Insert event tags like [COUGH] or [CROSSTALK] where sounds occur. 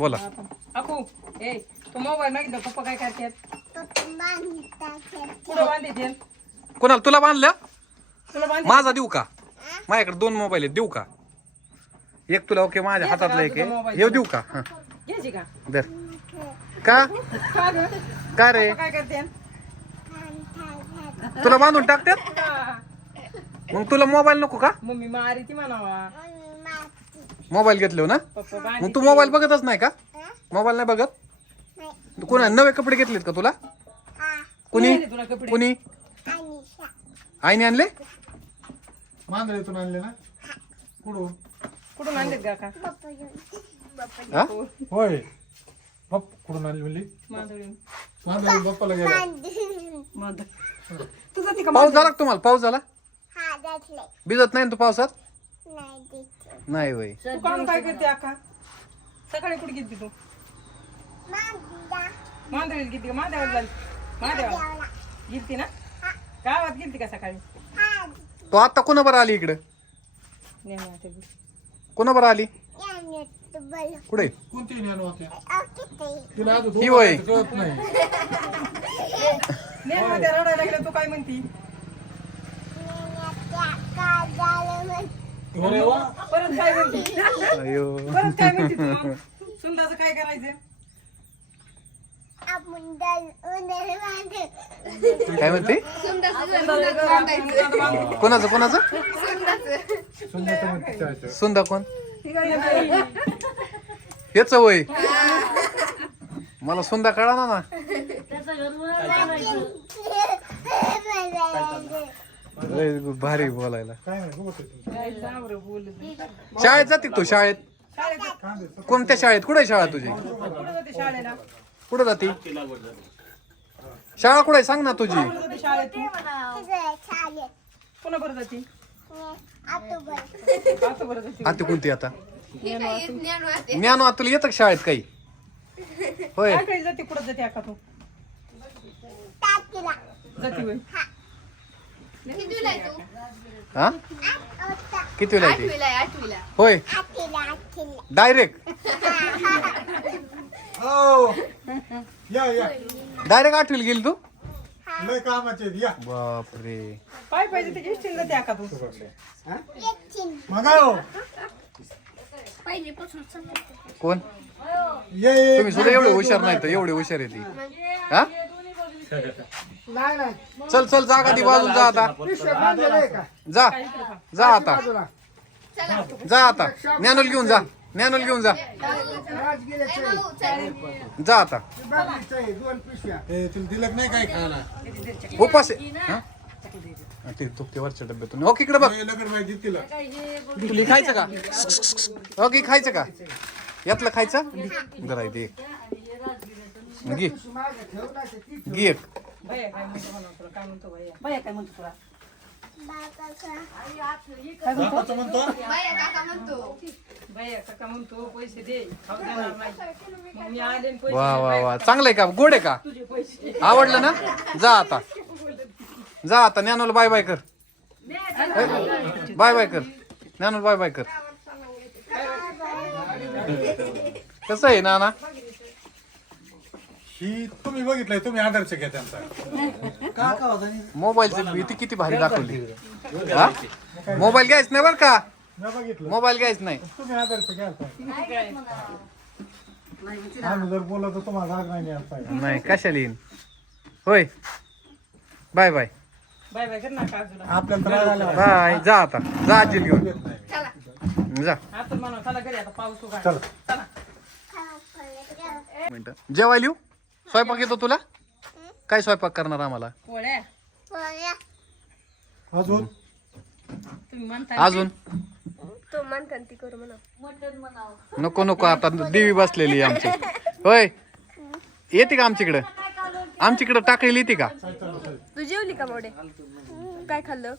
बोला. अकू ए तो मोबाईल मागितला पप्पा काय करतात? कुठं बांधित कोणाला तुला बांधल्या तुला बांधित माझा देऊ का? माझ्याकडे दोन मोबाईल आहेत देऊ का? एक तुला ओके माझ्या घ्यायचा हातातला का एक तुझा आहे. मोबाईल? येऊ देऊ का? हा. घ्यायची का? दर का? का गं? का रे? पप्पा काय करते तुला बांधून टाकतात? मग तुला मोबाईल नको का? मम्मी मारी ती म्हणावा मोबाईल घेतलो ना? पप्पा मग तू मोबाईल बघतच नाही का? मोबाईल नाही बघत? कोणा नवे कपडे घेतलेत का तुला? कुणी? दिले तुला कपडे? कुणी? आईने आणले? मांजरीतून आणले ना. कुठून? कुठून आणलेत का हा? होय. बाप कुठून आणली म्हणली? मांजरी बाप्पाला गेला. मांजर. तुझं ती का पाऊस झाला का तुम्हाला? पाऊस झाला? भिजत नाही ना तू पावसात? नाही वय तू काम काय करते अक्का सकाळी कुठे गेलती तू? मांजरीला गेलती का? महादेवाला झाली महादेवा गेलती ना? गावात गेलती का सकाळी? तो आता कोणा बरं आली इकडं? नाही, नाही, ते बी. कोणा बरं आली? कुठे? कोणती ज्ञान होते? तिला अजून ही. कळत नाही. [LAUGHS] रडायला लागलं तू काय म्हणती. परत काय म्हणती? अयो. परत काय म्हणती तू? मग? सुंदाचं काय करायचं काय म्हणते? कोणाचं कोणाचं. सुंदा कोण? हेच वय. मला सुंदा कळा ना. ना [LAUGHS] लय भारी बोलायला. शाळेत जाते तू शाळेत? शाळेत कोणत्या शाळेत? कुठे शाळा तुझी? कुठं जाते शाळेला? कुठं जाते? शाळा कुठे सांग ना तुझी. कुठं जाते शाळेत तू? पुन्हा बरं जाते. आता आता? कोणती आता. ज्ञान तुला येतं शाळेत काही? होय. जाते? कुठं जाते अक्का तू? जाते होय. हा? किती आठवीला आहे, आठवीला होय. डायरेक्ट [LAUGHS] हो. या या. डायरेक्ट आठवीला गेली तू? लय कामाचे आहेत, या. बापरे. काय पाहिजे ते एसटीने जाते अक्का तू? मग हो. कोण? ये ये. तुम्ही सुद्धा एवढे हुशार नाही तर एवढे हुशार आहे ती. हा? चल चल जा का ती बाजून जा आता. जा जा आता. जा आता. ज्ञानोल घेऊन जा. ज्ञानोल घेऊन जा. जा आता. ए, तुला दिलं नाही काय खायला? उपास आहे. हा? ते तो ते वरच्या डब्यातून हो इकडे बघ. लगड माहिती तिला. तुला खायचं का? हो की खायचं का? यातलं खायचं? जरा दे. घे घे. एक भैया काय म्हणतो म्हणा तुला काय म्हणतो भैया भैया काय म्हणतो तुला बापाचं म्हणतो? बाया काका म्हणतो भैया काका म्हणतो पैसे दे खाऊ देणार नाही मग मी आले आणि पैसे वा वा वा. चांगलं आहे का? गोड आहे का? तुझे पैसे आवडलं ना? जा आता. जा आता. ज्ञानोला बाय बाय कर. बाय बाय कर. ज्ञानोला बाय बाय कर. कसं आहे ना ना ही तुम्ही बघितलंय तुम्ही आदर्श घ्या त्यांचा. मोबाईलची भीती किती भारी दाखवली. हा? मोबाईल घ्यायच नाही बरं का? मी बघितलं. मोबाईल घ्यायच नाही. तुम्ही आदर्श घ्याल आम्ही जर बोललो तर तुम्हाला राग नाही यायला पाहिजे. नाही कशाला येईन? होय. Bye bye. बाय बाय कर ना काजूला आपल्याला तर राग आला पाहिजे. बाय जा आता. जा आजील घेऊन. येत नाही. चला. जा. आता म्हणा चला घरी आता पाऊस उघा चला. चला. मिनिटं. जेवायला येऊ? स्वयंपाक येतो तुला? काय स्वयंपाक करणार आम्हाला? पोळ्या. अजून? तुम्ही म्हणता अजून? तो म्हणतात ती करू म्हणा. नको नको आता देवी बसलेली आहे आमची. होय. येते का आमच्याकडं? आमच्याकडं टाकलेली येते का? तू जेवली का मोडे? काय खाल्लं?